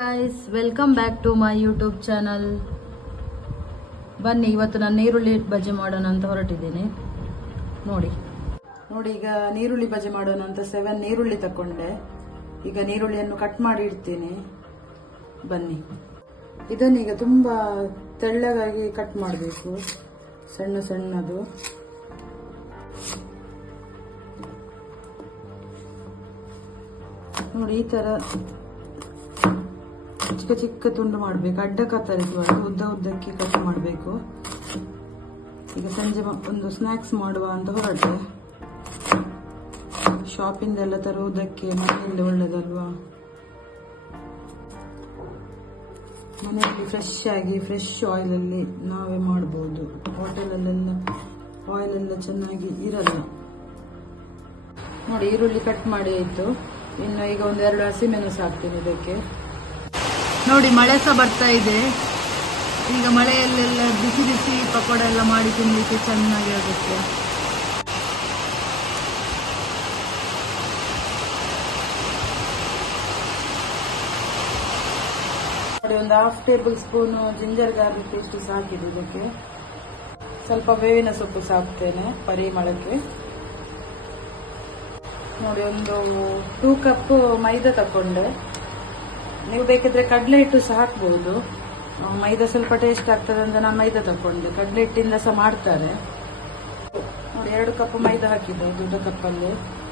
Guys welcome back to my YouTube channel. ಬನ್ನಿ, ಇವತ್ತು ನಾನು ನೀರುಳ್ಳಿ ಬಜ್ಜಿ ಮಾಡೋಣ ಅಂತ ಹೊರಟಿದ್ದೀನಿ. ನೋಡಿ ಈಗ ನೀರುಳ್ಳಿ ಬಜ್ಜಿ ಮಾಡೋಣ ಅಂತ 7 ನೀರುಳ್ಳಿ ತಕೊಂಡೆ. ಈಗ ನೀರುಳ್ಳಿಯನ್ನು ಕಟ್ ಮಾಡಿ ಇಡ್ತೀನಿ. ಬನ್ನಿ, ಇದನ್ನೀಗ ತುಂಬಾ ತೆಳ್ಳಗಾಗಿ ಕಟ್ ಮಾಡಬೇಕು, ಸಣ್ಣ ಸಣ್ಣದು. ನೋಡಿ, ಈ ತರ ಚಿಕ್ಕ ಚಿಕ್ಕ ತುಂಡು ಮಾಡಬೇಕು. ಅಡ್ಡ ಕತ್ತರಿಸುವಾಗ ಉದ್ದಕ್ಕೆ ಕಟ್ ಮಾಡಬೇಕು. ಈಗ ಸಂಜೆ ಒಂದು ಸ್ನಾಕ್ಸ್ ಮಾಡುವ ಅಂತ ಹೊರಟೆ. ಶಾಪಿಂದ ಎಲ್ಲ ತರುವುದಕ್ಕೆ ಮನೆಯಲ್ಲಿ ಒಳ್ಳೇದಲ್ವಾ. ಮನೆಯಲ್ಲಿ ಫ್ರೆಶ್ ಆಯಿಲ್ ಅಲ್ಲಿ ನಾವೇ ಮಾಡಬಹುದು. ಹೋಟೆಲಲ್ಲೆಲ್ಲ ಆಯಿಲ್ ಎಲ್ಲ ಚೆನ್ನಾಗಿ ಇರಲ್ಲ. ನೋಡಿ, ಈರುಳ್ಳಿ ಕಟ್ ಮಾಡಿ ಆಯ್ತು. ಇನ್ನು ಈಗ 1-2 ಹಸಿಮೆಣಸು ಹಾಕ್ತೀನಿ ಇದಕ್ಕೆ. ನೋಡಿ, ಮಳೆ ಸಹ ಬರ್ತಾ ಇದೆ. ಈಗ ಮಳೆಯಲ್ಲೆಲ್ಲ ಬಿಸಿ ಬಿಸಿ ಪಕೋಡ ಎಲ್ಲ ಮಾಡಿ ತಿನ್ಲಿಕ್ಕೆ ಚೆನ್ನಾಗಿ ಆಗುತ್ತೆ. ನೋಡಿ, ಒಂದು 1/2 table spoon ginger garlic paste ಹಾಕಿದೆ ಇದಕ್ಕೆ. ಸ್ವಲ್ಪ ಬೇವಿನ ಸೊಪ್ಪು ಹಾಕ್ತೇನೆ ಪರಿಮಳಕ್ಕೆ. ನೋಡಿ, ಒಂದು 2 ಕಪ್ ಮೈದಾ ತಕೊಂಡೆ. ನೀವು ಬೇಕಿದ್ರೆ ಕಡಲೆ ಹಿಟ್ಟು ಸಹ ಹಾಕ್ಬಹುದು. ಮೈದಾ ಸ್ವಲ್ಪ ಟೇಸ್ಟ್ ಆಗ್ತದೆ ಅಂತ ನಾನು ಮೈದಾ ತಕೊಂಡೆ. ಕಡಲೆ ಹಿಟ್ಟಿಂದ ಸಹ ಮಾಡ್ತಾರೆ. ನೋಡಿ, 2 ಕಪ್ ಮೈದಾ ಹಾಕಿದ್ದೆ ದೊಡ್ಡ ಕಪ್ಪಲ್ಲಿ.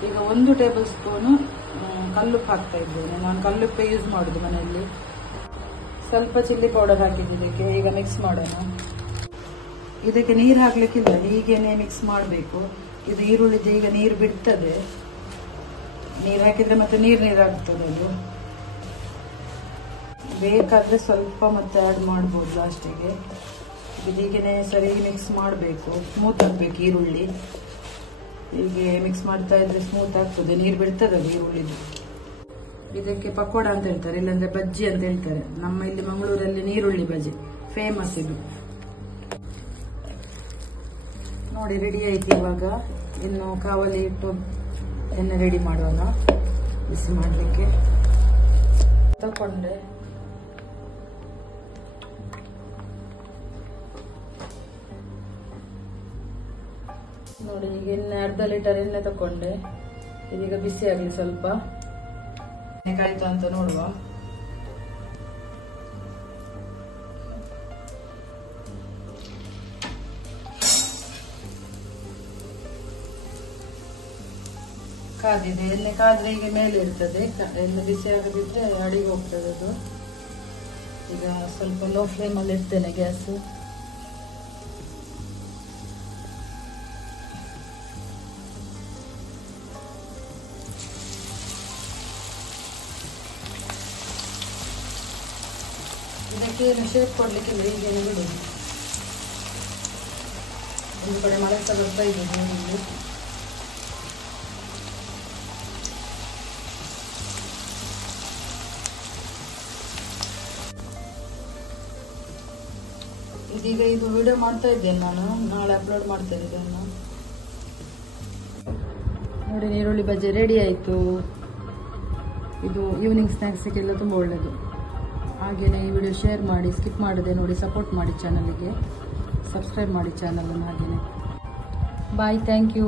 ಈಗ 1 ಟೇಬಲ್ ಸ್ಪೂನ್ ಕಲ್ಲುಪ್ಪು ಹಾಕ್ತಾ ಇದ್ದೇನೆ. ನಾನು ಕಲ್ಲುಪ್ಪೆ ಯೂಸ್ ಮಾಡುದು ಮನೆಯಲ್ಲಿ. ಸ್ವಲ್ಪ ಚಿಲ್ಲಿ ಪೌಡರ್ ಹಾಕಿದ್ದೆ ಇದಕ್ಕೆ. ಈಗ ಮಿಕ್ಸ್ ಮಾಡೋಣ. ಇದಕ್ಕೆ ನೀರು ಹಾಕ್ಲಿಕ್ಕಿಲ್ಲ, ಹೀಗೇನೆ ಮಿಕ್ಸ್ ಮಾಡಬೇಕು. ಇದು ಈರುಳ್ಳಿದ್ದು ಈಗ ನೀರು ಬಿಡ್ತದೆ. ನೀರು ಹಾಕಿದ್ರೆ ಮತ್ತೆ ನೀರು ಆಗ್ತದೆ. ಅದು ಬೇಕಾದ್ರೆ ಸ್ವಲ್ಪ ಮತ್ತೆ ಆಡ್ ಮಾಡಬಹುದು ಲಾಸ್ಟಿಗೆ. ಇದೀಗನೆ ಸರಿ ಮಿಕ್ಸ್ ಮಾಡಬೇಕು. ಸ್ಮೂತ್ ಆಗ್ಬೇಕು ಈರುಳ್ಳಿ. ಹೀಗೆ ಮಿಕ್ಸ್ ಮಾಡ್ತಾ ಇದ್ರೆ ಸ್ಮೂತ್ ಆಗ್ತದೆ. ನೀರು ಬಿಡ್ತದೆ ಅದು ಈರುಳ್ಳಿದು. ಇದಕ್ಕೆ ಪಕೋಡ ಅಂತ ಹೇಳ್ತಾರೆ, ಇಲ್ಲಾಂದ್ರೆ ಬಜ್ಜಿ ಅಂತ ಹೇಳ್ತಾರೆ. ನಮ್ಮ ಇಲ್ಲಿ ಮಂಗಳೂರಲ್ಲಿ ನೀರುಳ್ಳಿ ಬಜ್ಜಿ ಫೇಮಸ್ ಇದು. ನೋಡಿ, ರೆಡಿ ಆಯ್ತು. ಇವಾಗ ಇನ್ನು ಕಾವಲಿ ಇಟ್ಟು ಎಣ್ಣೆ ರೆಡಿ ಮಾಡೋಣ ಬಿಸಿ ಮಾಡಲಿಕ್ಕೆ. ತಕೊಂಡೆ. ನೋಡಿ, ಈಗ ಎಣ್ಣೆ 1/2 ಲೀಟರ್ ಎಣ್ಣೆ ತಕೊಂಡೆ. ಇದೀಗ ಬಿಸಿ ಆಗಲಿ ಸ್ವಲ್ಪ. ಎಣ್ಣೆ ಕಾಯ್ತು ಅಂತ ನೋಡುವ. ಕಾದಿದೆ. ಎಣ್ಣೆ ಕಾದ್ರೆ ಈಗ ಮೇಲೆ ಇರ್ತದೆ. ಎಣ್ಣೆ ಬಿಸಿ ಆಗದಿದ್ರೆ ಅಡಿಗೆ ಹೋಗ್ತದೆ ಅದು. ಈಗ ಸ್ವಲ್ಪ ಲೋ ಫ್ಲೇಮ್ ಅಲ್ಲಿ ಇಡ್ತೇನೆ ಗ್ಯಾಸ್. ಇದಕ್ಕೆ ಏನು ಶೇಪ್ ಕೊಡ್ಲಿಕ್ಕಿಲ್ಲ, ಹೀಗೇನೆ ಬಿಡುದು. ಒಂದು ಕಡೆ ಮಳೆ ಸಹ ಬರ್ತಾ ಇದೆ ಇಲ್ಲಿ. ಇದೀಗ ಇದು ವಿಡಿಯೋ ಮಾಡ್ತಾ ಇದ್ದೇನೆ ನಾನು. ನಾಳೆ ಅಪ್ಲೋಡ್ ಮಾಡ್ತೇನೆ ಇದನ್ನು. ನೋಡಿ, ನೀರುಳ್ಳಿ ಬಜ್ಜಿ ರೆಡಿ ಆಯಿತು. ಇದು ಈವ್ನಿಂಗ್ ಸ್ನ್ಯಾಕ್ಸಿಗೆಲ್ಲ ತುಂಬ ಒಳ್ಳೆಯದು. ಹಾಗೆಯೇ ಈ ವಿಡಿಯೋ ಶೇರ್ ಮಾಡಿ, ಸ್ಕಿಪ್ ಮಾಡದೆ ನೋಡಿ, ಸಪೋರ್ಟ್ ಮಾಡಿ ಚಾನಲ್ಗೆ. ಸಬ್ಸ್ಕ್ರೈಬ್ ಮಾಡಿ ಚಾನಲನ್ನು. ಹಾಗೆಯೇ ಬಾಯ್, ಥ್ಯಾಂಕ್ ಯು.